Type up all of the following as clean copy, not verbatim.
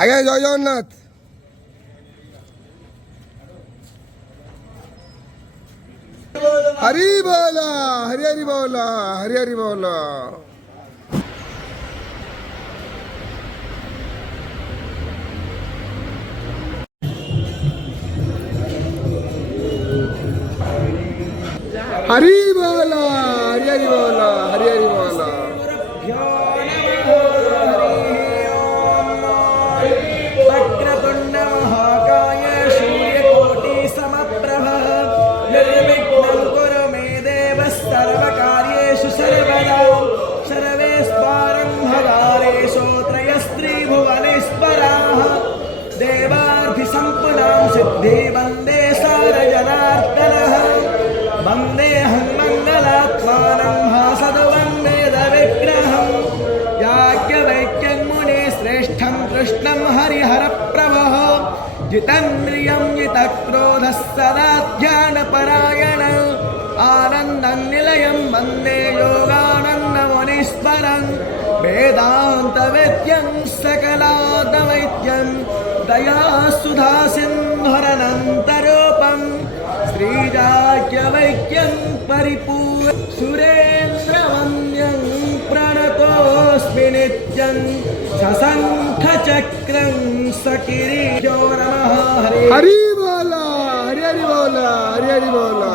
আগে জয় জগন্নাথ। हरी बोला, हरी हरी बोला, हरी हरी बोला। हरी बोला, हरी हरी बोला, हरी हरी बोला। वक्रतुंड महाकाय सूर्यकोटि समप्रभ निर्विघ्नं कुरु मे देव सर्वकार्येषु सर्वदा सर्वेस्वारं भवारेषु त्रयस्त्रिभुवनेश्वराः देवार्थिसम्पदां सिद्धि वन्दे सारजनार्दनः वन्देऽहं मङ्गलात्मानं भासदवन्देदविग्रहं याज्ञवल्क्यमुने श्रेष्ठं कृष्णं हरिहरप्रभः जितेन्द्रियं जितक्रोधः सदा ध्यानपरायण आनन्दं निलयं वन्दे योगानन्दमुनीश्वरं वेदान्तवेद्यं सकलादवैद्यं दयासुधासिन्धुरनन्तरूपं श्रीराज्यवैद्यं परिपूर्ण सुरेन्द्रवन्द्यं प्रणतोऽस्मि नित्यं सशङ्खचक्रं सकिरीटो नमः हरी बोला, हरी हरी बोला, हरी हरी बोला।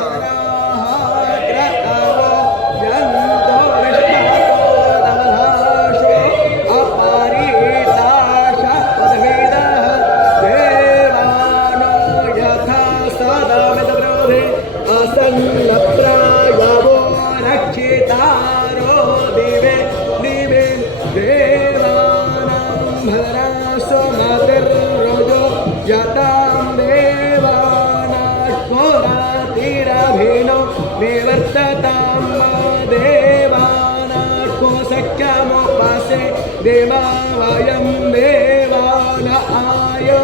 यतां देवानात्मरातिरभिनो निवर्ततां देवानात्मो सख्यमुपासे देवा वयं देवान आयो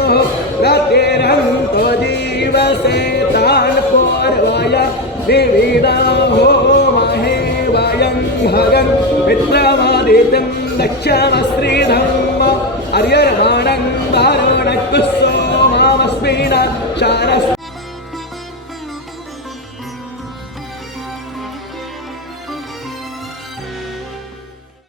रतिरन्तो जीवसे तान् पूर्वय विविधा होमहे वयं भगन् मित्रमादितं दक्षमश्रीधर्म हर्यर्माणं वारुणकुस्सो मामस्मिन् क्षारस्